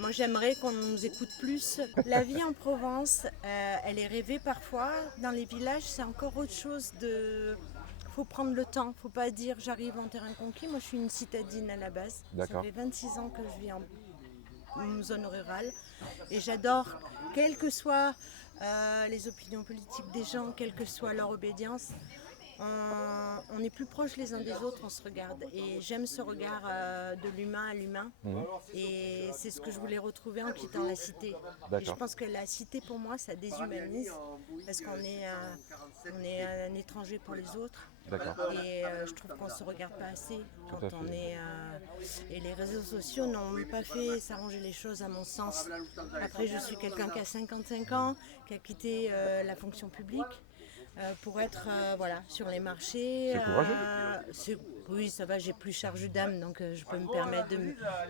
moi j'aimerais qu'on nous écoute plus. La vie en Provence, elle est rêvée parfois. Dans les villages, c'est encore autre chose de... Faut prendre le temps, faut pas dire j'arrive en terrain conquis. Moi je suis une citadine à la base. Ça D'accord. fait 26 ans que je vis en zone rurale et j'adore, quelles que soient les opinions politiques des gens, quelle que soit leur obédience, on est plus proches les uns des autres, on se regarde. Et j'aime ce regard de l'humain à l'humain. Et c'est ce que je voulais retrouver en quittant la cité. Et je D'accord. pense que la cité, pour moi, ça déshumanise. Parce on est un étranger pour les autres. D'accord. Et je trouve qu'on ne se regarde pas assez Tout quand à on fait. est... et les réseaux sociaux n'ont pas fait s'arranger les choses à mon sens. Après, je suis quelqu'un qui a 55 ans, qui a quitté la fonction publique pour être voilà, sur les marchés. C'est courageux. Oui, ça va, j'ai plus charge d'âme, donc je peux me permettre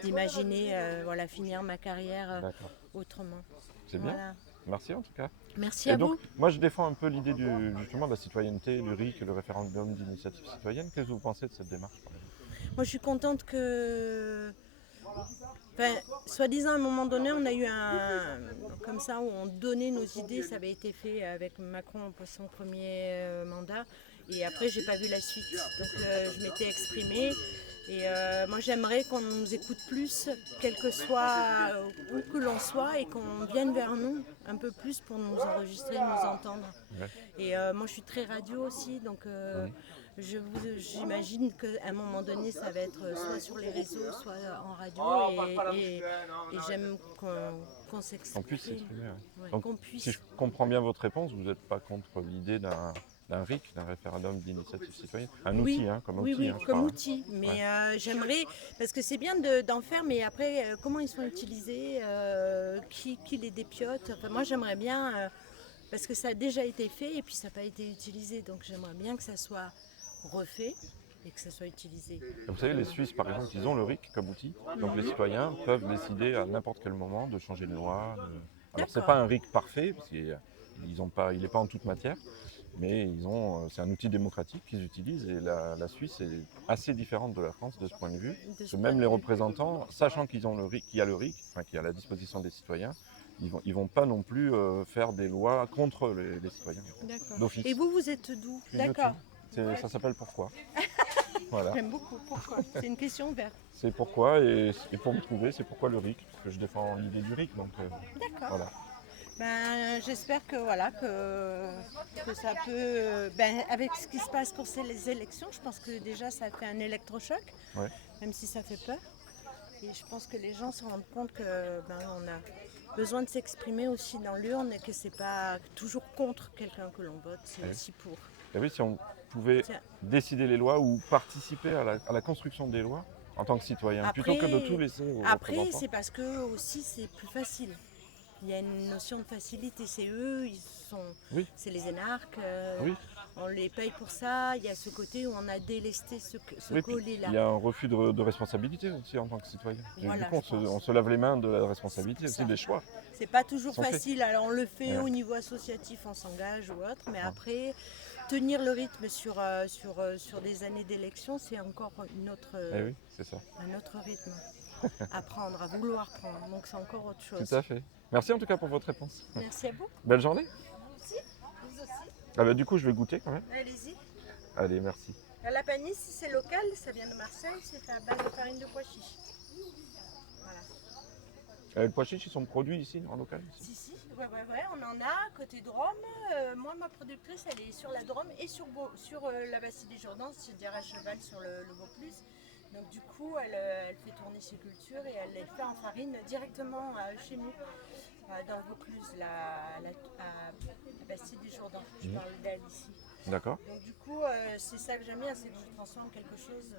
d'imaginer voilà, finir ma carrière D'accord. autrement. C'est bien. Voilà. Merci en tout cas. Merci Et à donc, vous. moi je défends un peu l'idée justement de la citoyenneté, du RIC, le référendum d'initiative citoyenne. Qu'est-ce que vous pensez de cette démarche par exemple? Moi, je suis contente que... Enfin, soi-disant, à un moment donné, on a eu un... Comme ça, où on donnait nos idées. Ça avait été fait avec Macron pour son premier mandat. Et après, j'ai pas vu la suite. Donc, je m'étais exprimée. Et moi, j'aimerais qu'on nous écoute plus, quel que soit où que l'on soit, et qu'on vienne vers nous un peu plus pour nous enregistrer, nous entendre. Ouais. Et moi, je suis très radio aussi, donc Mhm. j'imagine qu'à un moment donné, ça va être soit sur les réseaux, soit en radio. Et j'aime qu'on Qu'on puisse s'exprime, s'exprimer. Ouais. ouais, Donc, qu'on si je puisse. comprends bien votre réponse, vous n'êtes pas contre l'idée d'un RIC, d'un référendum d'initiative citoyenne. Un Oui, outil, hein, comme oui, outil, oui, hein, je comme parle. outil. Hein. Ouais. Mais j'aimerais, parce que c'est bien d'en faire, mais après, comment ils sont utilisés, qui les dépiote. Enfin, moi, j'aimerais bien, parce que ça a déjà été fait et puis ça n'a pas été utilisé. Donc, j'aimerais bien que ça soit refait et que ça soit utilisé. Vous savez, les Vraiment. Suisses, par exemple, ils ont le RIC comme outil. Donc les citoyens peuvent décider à n'importe quel moment de changer une loi. Alors c'est D'accord. pas un RIC parfait, parce qu'il n'est pas en toute matière, mais c'est un outil démocratique qu'ils utilisent. Et la Suisse est assez différente de la France de ce point de vue. De Parce ce que point même de les vue. représentants, sachant qu'il y a le RIC, enfin qu'il y a la disposition des citoyens, ils vont pas non plus faire des lois contre les citoyens, D'accord. Et d'office. vous êtes d'où? Je suis de D'accord. Notion. Ça s'appelle Pourquoi. Voilà. J'aime beaucoup. Pourquoi? C'est une question ouverte. C'est pourquoi, et pour me trouver, c'est pourquoi le RIC, parce que je défends l'idée du RIC, donc D'accord. voilà. Ben, j'espère que voilà que ça peut avec ce qui se passe pour ces élections, je pense que déjà ça fait un électrochoc, Ouais. même si ça fait peur. Et je pense que les gens se rendent compte que on a besoin de s'exprimer aussi dans l'urne et que c'est pas toujours contre quelqu'un que l'on vote, c'est Ouais. aussi pour. Et oui, si on pouvait Tiens. décider les lois ou participer à la construction des lois en tant que citoyen, plutôt que de tout laisser aux Après représentants. c'est parce que aussi c'est plus facile. Il y a une notion de facilité, c'est eux, Oui, c'est les énarques, oui, on les paye pour ça. Il y a ce côté où on a délesté ce oui. Puis colis-là. il y a un refus de responsabilité aussi en tant que citoyen. Du Voilà, coup, je pense. on se lave les mains de la responsabilité, C'est aussi ça. des choix C'est pas qui toujours sont faits. facile. Alors on le fait Ouais. au niveau associatif, on s'engage ou autre, mais Ouais. après tenir le rythme sur des années d'élection, c'est encore Eh oui, c'est ça. un autre rythme. À prendre, à vouloir prendre. Donc c'est encore autre chose. Tout à fait. Merci en tout cas pour votre réponse. Merci à vous. Belle journée. Vous aussi. Vous aussi. Ah bah, du coup, je vais goûter quand même. Allez-y. Allez, merci. La panisse, c'est local, ça vient de Marseille, c'est fait à base de farine de pois chiches. Voilà. Les pois chiches, ils sont produits ici, en local ici. Si, ouais, on en a côté Drôme. Moi, ma productrice, elle est sur la Drôme et sur la Bastille des Jourdains, c'est-à-dire à cheval sur le Vaucluse. Donc du coup, elle fait tourner ses cultures et elle les fait en farine directement chez nous, dans le Vaucluse, à la Bastille des Jours. Je parle d'elle ici. D'accord. Donc du coup, c'est ça que j'aime bien, c'est que je transforme quelque chose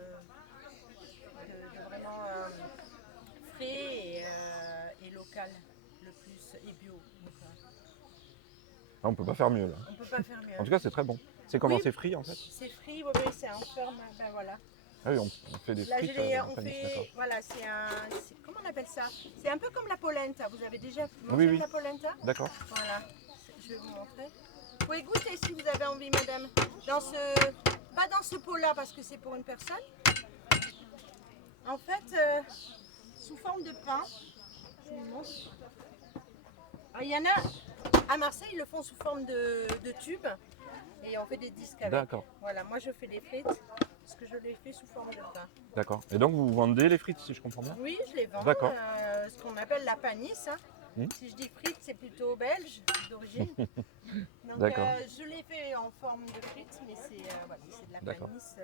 de vraiment frais et local, le plus, et bio. Donc, Ah, on peut pas faire mieux là. on peut pas faire mieux. En tout cas, c'est très bon. C'est comment Oui. c'est frit en fait? C'est frit, oui, c'est en forme, ben voilà. Ah oui, on fait des Là, frites on en panisse, fait, d'accord. voilà, comment on appelle ça? C'est un peu comme la polenta. Vous avez déjà Oui, mangé oui. de la polenta? D'accord. Voilà, je vais vous montrer. Vous pouvez goûter si vous avez envie, madame. Pas dans ce pot-là parce que c'est pour une personne. En fait, sous forme de pain, je vais vous Il y en a à Marseille, ils le font sous forme de tube et on fait des disques avec. D'accord. Voilà, moi je fais des frites parce que je les fais sous forme de pain. D'accord. Et donc vous vendez les frites si je comprends bien? Oui, je les vends. D'accord. Ce qu'on appelle la panisse. Hein. Si je dis frites, c'est plutôt belge d'origine. Donc D'accord. je les fais en forme de frites, mais c'est voilà, c'est de la D'accord. panisse.